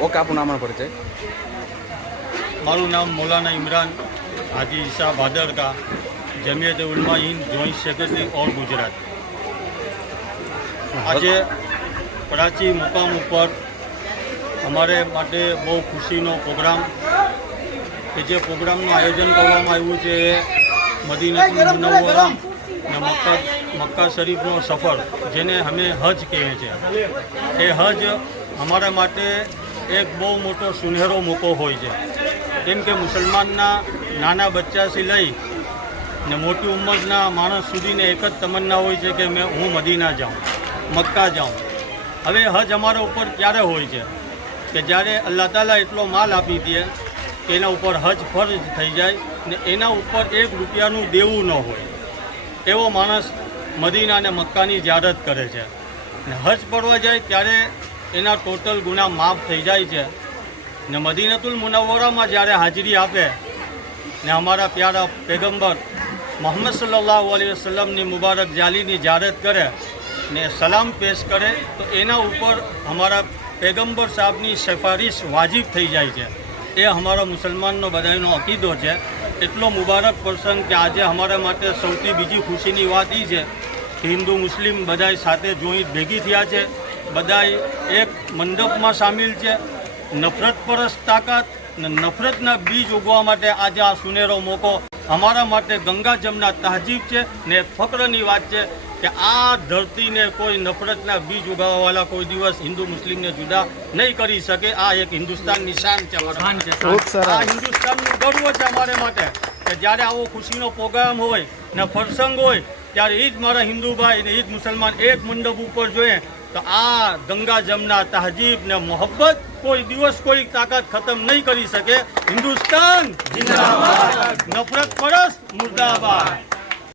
Okay, આપનું નામ અને પરિચય. મારું નામ Maulana Imran Haji Isa Bhadarka, Jamiat Ulama Hind joint secretary all Gujarat. આજે કરાચી મુકામ ઉપર અમારે માટે બહુ ખુશીનો પ્રોગ્રામ કે જે પ્રોગ્રામનું આયોજન કરવામાં આવ્યું છે એ મદીનાતુલ મુનવ્વરા અને મક્કા શરીફનો સફર, જેને અમે હજ કહીએ છીએ. એ હજ અમારા માટે એક બહુ મોટો સુનહેરો મોકો હોય છે. કેમ કે મુસલમાનના નાના બચ્ચાથી લઈ ને મોટી ઉંમરના માણસ સુધીને એક જ તમન્ના હોય છે કે હું મદીના જાઉં, મક્કા જાઉં. હવે હજ અમારા ઉપર ક્યારે હોય છે કે જ્યારે અલ્લાહ તાલા એટલો માલ આપી દે કે એના ઉપર હજ ફરજ થઈ જાય ને એના ઉપર 1 રૂપિયાનું દેવું ન હોય, એવો માણસ મદીના અને મક્કાની ઝિયારત કરે છે. ને હજ પડવા જાય ત્યારે એના ટોટલ ગુનાહ માફ થઈ જાય છે. ને મદીનાતુલ મુનવ્વરામાં જ્યારે હાજરી આપે ને અમારા પ્યારા પૈગંબર મોહમ્મદ સલ્લલ્લાહુ અલૈહિ વસલ્લમની મુબારક જાલીની ઝિયારત કરે ને સલામ પેશ કરે તો એના ઉપર અમારા પૈગંબર સાહેબની સિફારિશ વાજિબ થઈ જાય છે. એ અમારા મુસલમાનનો બધાનો અકીદો છે. એટલો મુબારક પ્રસંગ કે આજે અમારા માટે સૌથી બીજી ખુશીની વાત એ છે કે હિન્દુ મુસ્લિમ બધાય સાથે જોઈન્ટ ભેગી થયા છે, બધાય એક મંડપમાં સામેલ છે. નફરત પરસ્ત તાકાત ને નફરતના બીજ ઉગવા માટે આજે આ સુનેરો મોકો અમારા માટે ગંગા જમના તહજીબ છે. ને ફક્રની વાત છે કે આ ધરતીને કોઈ નફરતના બીજ ઉગાવવાવાળા કોઈ દિવસ હિન્દુ મુસ્લિમને જુદા નહીં કરી શકે. આ એક હિન્દુસ્તાનની શાન છે, આ હિન્દુસ્તાનનું ગર્વ છે અમારે માટે કે જ્યારે આવો ખુશીનો પ્રોગ્રામ હોય ને પ્રસંગ હોય ત્યારે એ જ મારા હિન્દુ ભાઈ ને એ જ મુસલમાન એક મંડપ ઉપર જોઈએ તો આ ગંગા જમના તહજીબ ને મોહબ્બત કોઈ દિવસ કોઈ તાકાત ખતમ નહીં કરી શકે. હિન્દુસ્તાન જિંદાબાદ, નફરત પરસ્ત મુર્દાબાદ.